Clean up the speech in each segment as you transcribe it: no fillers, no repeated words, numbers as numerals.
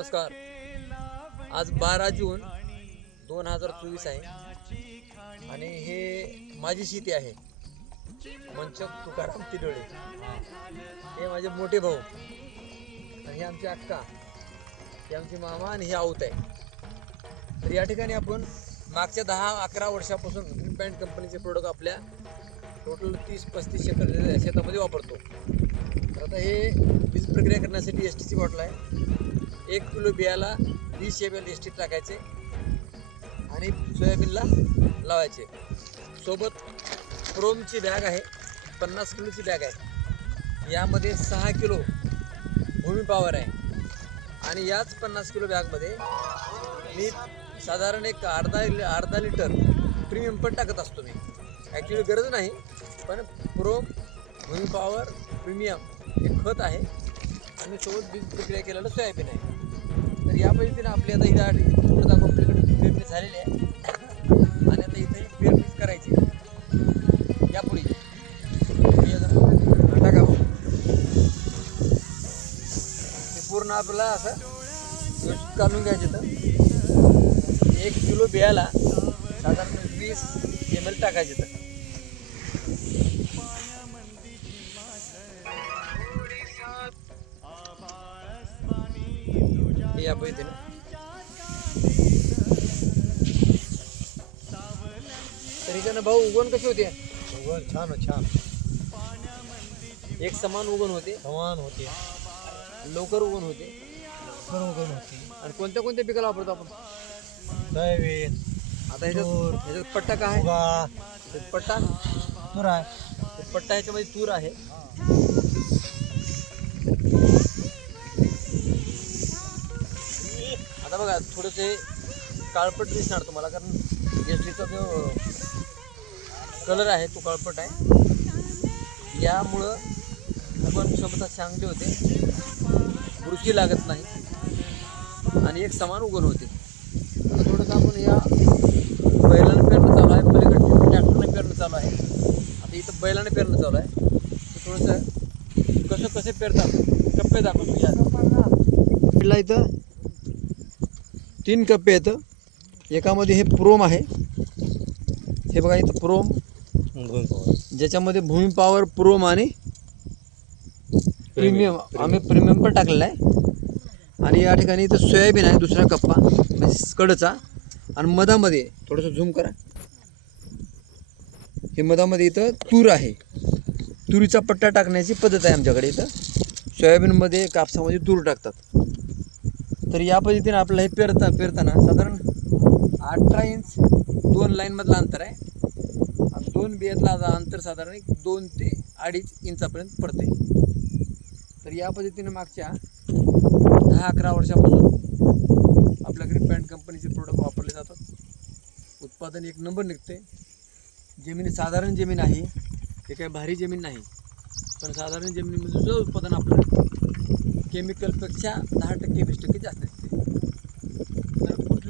नमस्कार. आज 12 जून 2024 आहे आणि हे माझी शेती आहे. मंचक तुकाराम तिडोळे हे माझे मोठे भाऊ आणि हे आमची अक्का, हे आमचे मामा आणि हे आऊत आहे. तर या ठिकाणी आपण मागच्या 10-11 वर्षापासून ग्रीन पॅन्ट कंपनीचे प्रोडक्ट आपल्या टोटल 30-35 एकर शेतामध्ये वापरतो. तर आता हे बीज प्रक्रिया करण्यासाठी एसटीची बॉटल आहे. 1 किलो बियाला 20 ml एसटी टाकायचे आणि सोयाबीनला लावायचे. सोबत प्रोमची बॅग आहे, 50 किलोची बॅग आहे. यामध्ये 6 किलो भूमी पॉवर आहे आणि याच 50 किलो बॅगमध्ये मी साधारण एक अर्धा लिटर प्रीमियम पण टाकत असतो. मी ॲक्च्युली गरज नाही, पण प्रोम भूमी पॉवर प्रीमियम हे खत आहे आणि सोबत बीज प्रक्रिया केलेलं सोयाबीन आहे. तर या पद्धतीने आपली आता इथं कंपनीकडे पेरणी झालेली आहे आणि आता इथे पेरणी करायची. यापुढे टाका ते पूर्ण आपल्याला असं व्यवस्थित काढून घ्यायचं. तर 1 किलो बियाला साधारण 20 ml टाकायचे. तर या पद्धतीने तरी भाऊ उगवण कशी होते? उगवण छान एक समान उगवण होते, लवकर उगवण होते. आणि कोणत्या कोणत्या पिकाला वापरतो आपण? सोयाबीन, आता ह्याच्यात पट्टा काय आहे? मुगा, पट्टा तूर आहे. पट्टा ह्याच्यामध्ये तूर आहे. आता बघा थोडेसे काळपट दिसणार तुम्हाला, कारण एसटीचा जो कलर आहे तो काळपट आहे. यामुळं आपण क्षमता चांगली होते, बुरशी लागत नाही आणि एक समान उगवण होते. आता थोडंसं आपण या बैलाने पेरणं चालू आहे, पलीकडे ट्रॅक्टरने पेरणं चालू आहे. आता इथं बैलाने पेरणं चालू आहे. तर थोडंसं कसे पेरतात कप्पे दाखवतो. या इथं 3 कप्पे येतं. एकामध्ये हे प्रोम आहे, हे बघा इथं प्रोम, ज्याच्यामध्ये भूमी पॉवर प्रोम आणि प्रीमियम आम्ही प्रीमियम पण टाकलेला आहे. आणि या ठिकाणी इथं सोयाबीन आहे दुसरा कप्पा म्हणजे कडचा. आणि मधामध्ये थोडंसं झूम करा, हे मधामध्ये इथं तूर आहे. तुरीचा पट्टा टाकण्याची पद्धत आहे आमच्याकडे. इथं सोयाबीनमध्ये कापसामध्ये तूर टाकतात. तर या पद्धतीने आपल्याला हे पेरताना साधारण 18 इंच 2 लाईनमधलं अंतर आहे. 2 बियातला अंतर साधारण 2 ते 2.5 इंचापर्यंत पडते. तर या पद्धतीने मागच्या 10-11 वर्षापासून आपल्या ग्रीन पॅन्ट कंपनीचे प्रोडक्ट वापरले जातात. उत्पादन एक नंबर निघते. जमिनी साधारण जमीन आहे, हे काही भारी जमीन नाही, पण साधारण जमिनीमध्ये सुद्धा उत्पादन आपलं केमिकलपेक्षा 10% 20% जास्त असते.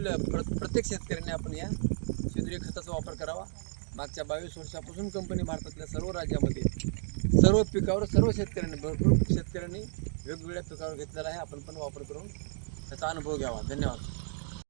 तर प्रत्येक शेतकऱ्याने आपण या सेंद्रिय खताचा वापर करावा. मागच्या 22 वर्षापासून कंपनी भारतातल्या सर्व राज्यामध्ये सर्व पिकावर सर्व भरपूर शेतकऱ्यांनी वेगवेगळ्या पिकावर घेतलेला आहे. आपण पण वापर करून त्याचा अनुभव घ्यावा. धन्यवाद.